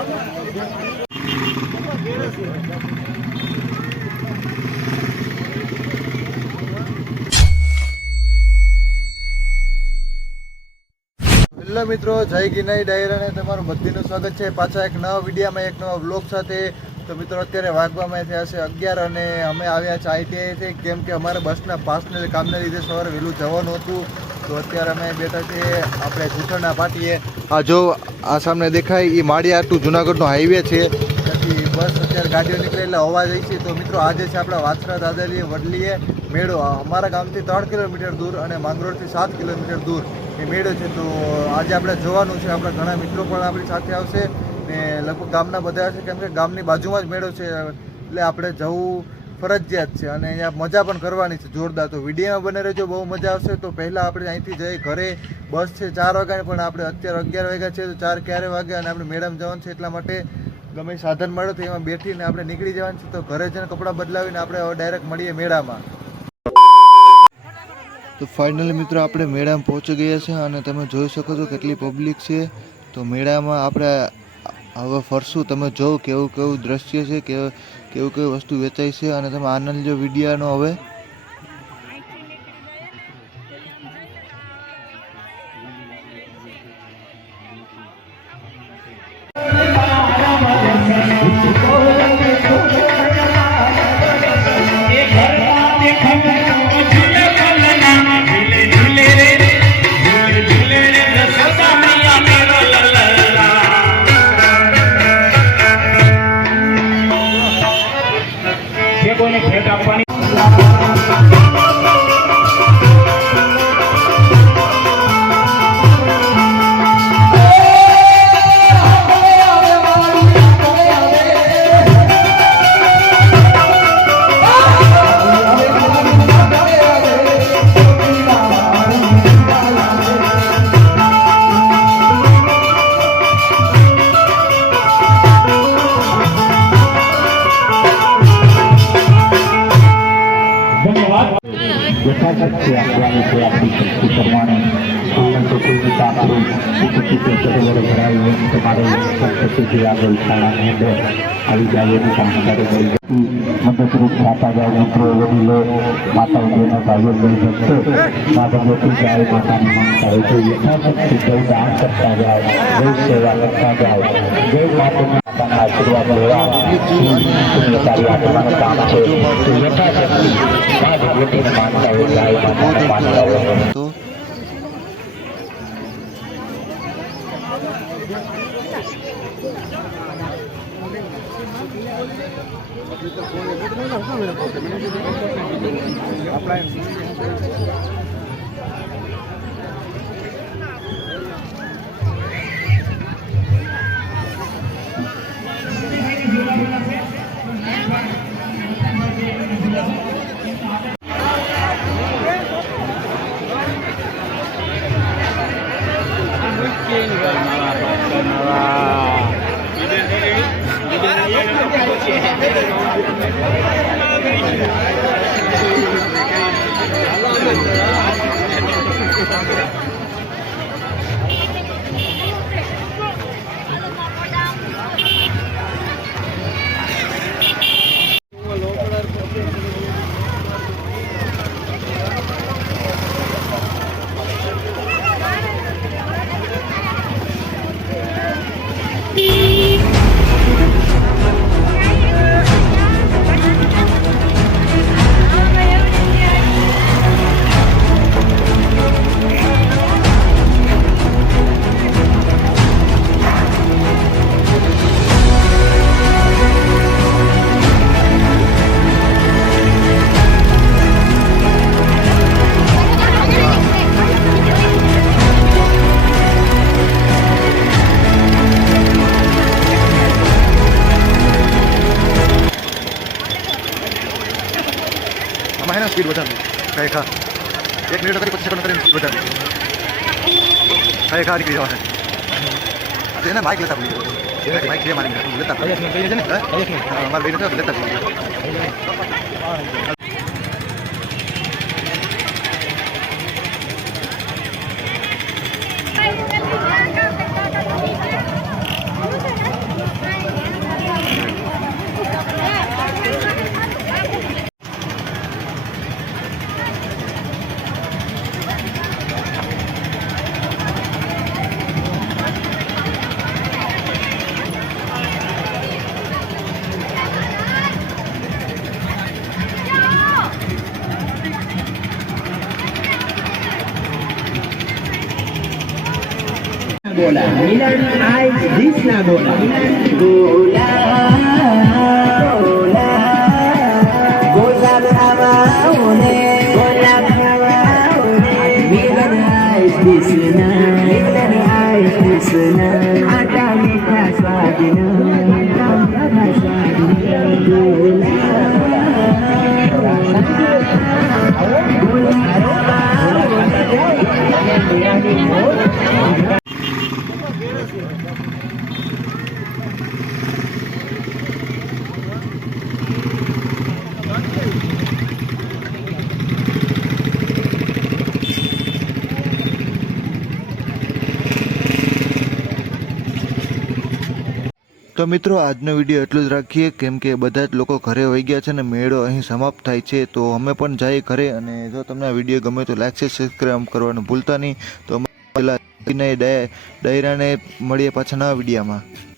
Hello મિત્રો, જય ગિનાઈ ડાયરાને તમારું બધીનું સ્વાગત છે પાછા એક નવા વિડીયોમાં, એક નવા વ્લોગ સાથે. તો મિત્રો અત્યારે વાગવામાં થયા છે 11 અને અમે આવ્યા છે આઈટીઆઈથી, કેમ કે અમારે બસના પાસને કામને લીધે સવારે વહેલું જવાનું હતું. તો અત્યારે અમે બેઠા છીએ આપણે જૂઠણના પાટીએ. આ જો આ સામે દેખાય એ માળિયા ટુ જુનાગઢનો હાઈવે છે. ત્યાંથી બસ અત્યારે ગાડીઓ નીકળે એટલે અવાજ આવી છે. તો મિત્રો આજે છે આપણા વાછરા દાદાલીએ વડલીએ મેળો. અમારા ગામથી 3 કિલોમીટર દૂર અને માંગરોળથી 7 કિલોમીટર દૂર એ મેળો છે. તો આજે આપણે જોવાનું છે. આપણા ઘણા મિત્રો પણ આપણી સાથે આવશે ને લગભગ ગામના બધા છે, કેમ કે ગામની બાજુમાં જ મેળો છે એટલે આપણે જવું ફરજિયાત છે અને અહીંયા મજા પણ કરવાની છે જોરદાર. તો વિડીયોમાં બને રહેજો, બહુ મજા આવશે. તો પહેલાં આપણે અહીંથી જઈએ ઘરે. બસ છે 4 વાગ્યાની, પણ આપણે અત્યારે 11 વાગ્યા છે, તો 4 ક્યારે વાગે અને આપણે મેળામાં જવાનું છે, એટલા માટે ગમે સાધન મળે તો એમાં બેઠીને આપણે નીકળી જવાનું છે. તો ઘરે જઈને કપડાં બદલાવીને આપણે ડાયરેક્ટ મળીએ મેળામાં. તો ફાઇનલી મિત્રો આપણે મેળામાં પહોંચી ગયા છે અને તમે જોઈ શકો છો કેટલી પબ્લિક છે. તો મેળામાં આપણે હવે ફરશું. તમે જોવો કેવું કેવું દ્રશ્ય છે, કેવું કેવી વસ્તુ વેચાય છે અને તમે આનંદ લો વિડીયોનો. હવે આપવાની છે આપણી શક્તિ પ્રમાણે કોઈ તાપરું ભરાયું તમારે સંસ્કૃતિથી આગળ શાળાની અંદર આવી જાય એનું કામ કરે મદદરૂપ થતા જાય. મિત્રો વડીલો માતાઓનો ભાઈઓ લઈ શકશો મા ભગવતી જાય માતાની માંગતા હોય તો યથાશક્તિ જય દાન કરતા જાઓ, જય સેવા કરતા જાઓ, જય માતાના આશીર્વાદ લેવા પુણ્યકારી આત્માનું કામ છે. તો યથાશક્તિ મા ભગવતીને માનતા હોય, ગાય માતાને માનતા હોય. स्पीड बता खा 1 मिनट 25 सेकंड करें स्पीड बता खा निकली जावा है ना बाइक लेता बोलिए बाइक ले मारेंगे लेता हमारे बेटे तो लेता बोला मिलन आज जिसना बोला बोला बोला गोलाब खावाओने गोलाब खावाओने मिलन आज जिसना मिलन आज जिसना आटा मीठा स्वादिना તો મિત્રો આજનો વિડીયો એટલું જ રાખીએ કેમ કે બધા જ લોકો ઘરે વહી ગયા છે ને મેળો અહીં સમાપ્ત થાય છે તો અમે પણ જઈએ ઘરે. અને જો તમને આ વિડીયો ગમે તો લાઈક સબસ્ક્રાઈબ કરવાનું ભૂલતા નહીં. તો અમે પેલા ડાયરાને મળીએ પાછા નવા વિડીયોમાં.